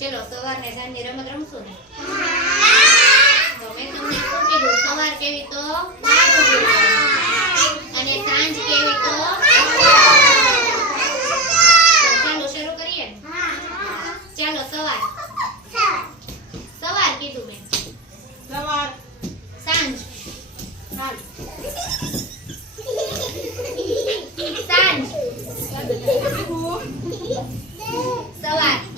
ચલો સવાર ને સાંજની રમત રમશું ને? તો મેં તમને શું કીધું? સવાર કેવી તો? અને સાંજ કેવી તો? તો ચાલો શરૂ કરીએ ચાલો સવાર. સવાર કીધું મેં. સવાર. સાંજ. સાંજ. સાંજ. સવાર.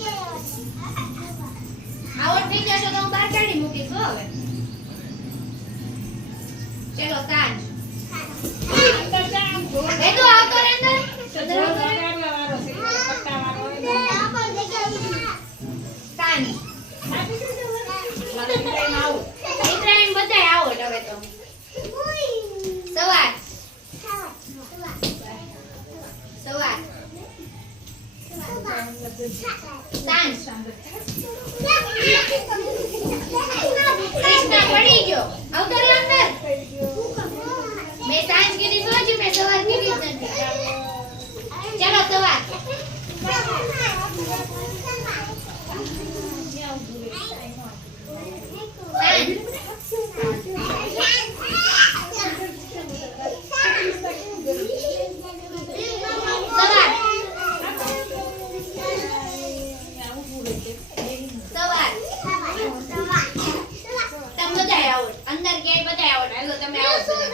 ટ્રેન આવું. ઉત્તરાયણ બધાય આવડ હવે તો સવાર સવાર સાંજ પડી ગયો. આવતો અંદર. મેં સાંજ કીધી સોજી મેં સવાર કીધી? નથી ચાલો સવાર સાંજ સવાર સવાર તમે બધાય આવડ અંદર ક્યાંય બધાય આવડ હાલો તમે આવો બધા.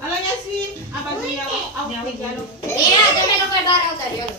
હાલો યશવી, આ બાજુ આવો. આવો. એ હા તમે લોકો બહાર આવતા રહ્યો